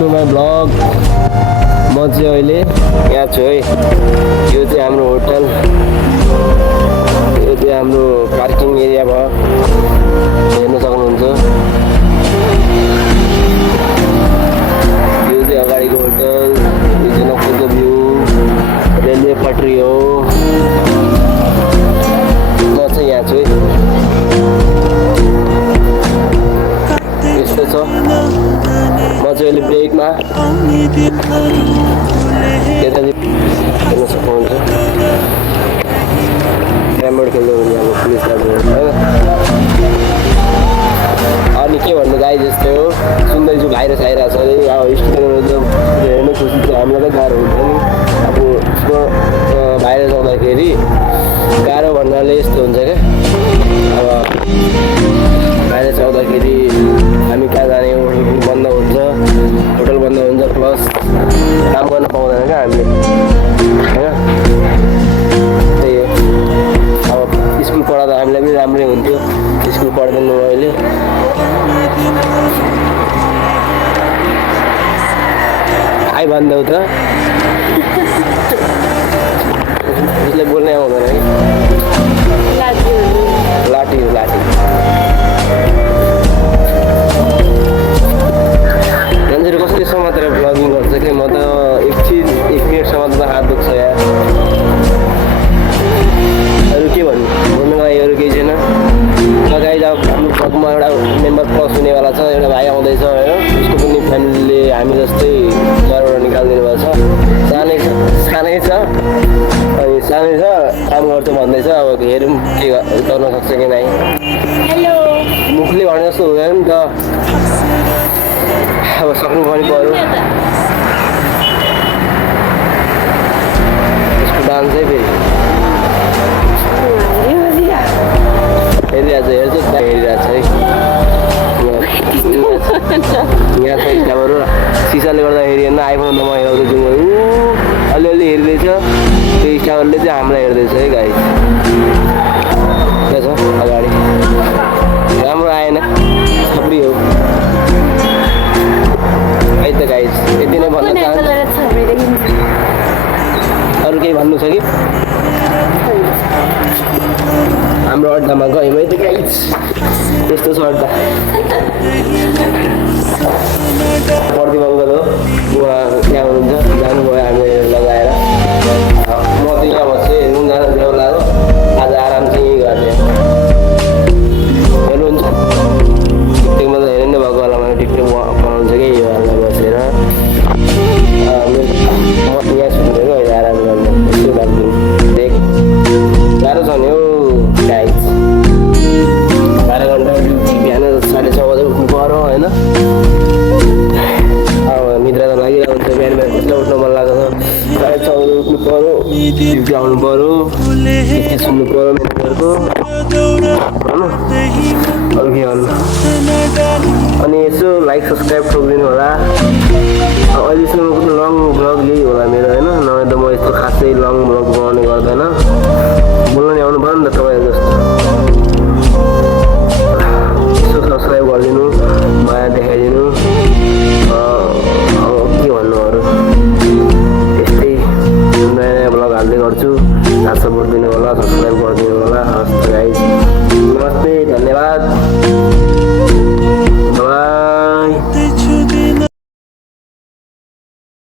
To my blog. म चाहिँ अहिले यहाँ छु है। यो चाहिँ हाम्रो होटल, यो चाहिँ हाम्रो पार्किङ एरिया भयो, हेर्न सक्नुहुन्छ। यो चाहिँ अगाडिको होटल, यो चाहिँ नक्सलको भ्यू, रेलवे पटरी हो। म चाहिँ यहाँ छु है। यस्तो छ। म चाहिँ अहिले ब्रेकमा, यता चाहिँ हेर्न सक्नुहुन्छ। क्यामबोर्ड खेल्यो भने अब पुलिस लाग्यो होइन। अनि के भन्नु गाई जस्तै हो, सुन्दैछु भाइरस आइरहेको छ अरे। अब स्टुडेन्टहरू त हेर्नु खुसी छ, हामीलाई त गाह्रो हुन्छ नि। अब उसको भाइरस आउँदाखेरि गाह्रो भन्नाले यस्तो हुन्छ क्या, अब भाइरस आउँदाखेरि हामी कहाँ जाने, होटल बन्द हुन्छ, होटल बन्द हुन्छ, प्लस काम गर्न पाउँदैन क्या हामीले होइन। त्यही हो। अब स्कुल पढाउँदा हामीलाई पनि राम्रै हुन्थ्यो, स्कुल पढ्दैनौँ अहिले। आइ भन्देऊ त, उसले बोल्नै आउँदैन कि। लाठी मान्छेहरू कसरी समातेर भ्लगिङ गर्छ कि। म त एक मिनटसम्म त हात दुख्छ यार। अरू के भन्नु, भन्नुलाई अरू केही छैन। गाइज अब हाम्रो ब्लगमा एउटा मेम्बर प्लस हुनेवाला छ, एउटा भाइ आउँदैछ होइन। उसको पनि फ्यामिलीले हामी जस्तै घरबाट निकालिदिनु भएको छ। सानै छ अनि सानै छ, काम गर्छ भन्दैछ। अब हेरौँ के गर्न सक्छ कि नै। मुखले भने जस्तो हुँदैन नि त, अब सक्नु पनि पऱ्यो। यसको डान्स है फेरि हेरिरहेको छ, हेरिरहेको छ है। यहाँ छ त्यहाँबाट सिसाले गर्दाखेरि हेर्न आइफोन त म हेराउँदैछु। अलिअलि हेर्दैछ, त्यो स्टावरले चाहिँ हामीलाई हेर्दैछ है गाइस। त्यहाँ छ अगाडि, राम्रो आएन, थुप्रै हो है त गाइस। यति नै भन्न चाहन्छु। अरू केही भन्नु छ कि? हाम्रो अड्डामा गयौँ है त गाइस। यस्तो छ अड्डा। प्रदीप अङ्कल हो, उहाँ त्यहाँ हुनुहुन्छ, जानुभयो हामीले लगाएर। म चाहिँ यहाँ बस्छु, हेर्नु जान देऊ लाग्यो। आज आराम चाहिँ यहीँ गर्ने हेर्नुहुन्छ। टिकटकमा त हेर्नु भएको होला, मैले टिकटक बनाउँछ कि यो हालमा बसेर। म यहाँ सुन्दैन अहिले आराम गर्नु, यस्तो लाग्दैन। देख गाह्रो छ नि हौ गाइस। 12 घन्टा बिहान 6:30 बजे उठ्नु पऱ्यो होइन। अब निद्रा त लागिरहेको हुन्छ, बिहान कसलाई उठ्नु मन लाग्छ। 6:30 बजे उठ्नु पऱ्यो, ड्युटी आउनु पऱ्यो, गीत सुन्नु पऱ्यो म्यानेजरको होइन। अरू के भन्नु। अनि यसो लाइक सब्सक्राइब ठोकिदिनु होला। अहिलेसम्मको त लङ भ्लग यही होला मेरो होइन। नभए त म यस्तो खासै लङ भ्लग बनाउने गर्दैन। बोल्न नि आउनु पऱ्यो नि त तपाईँहरू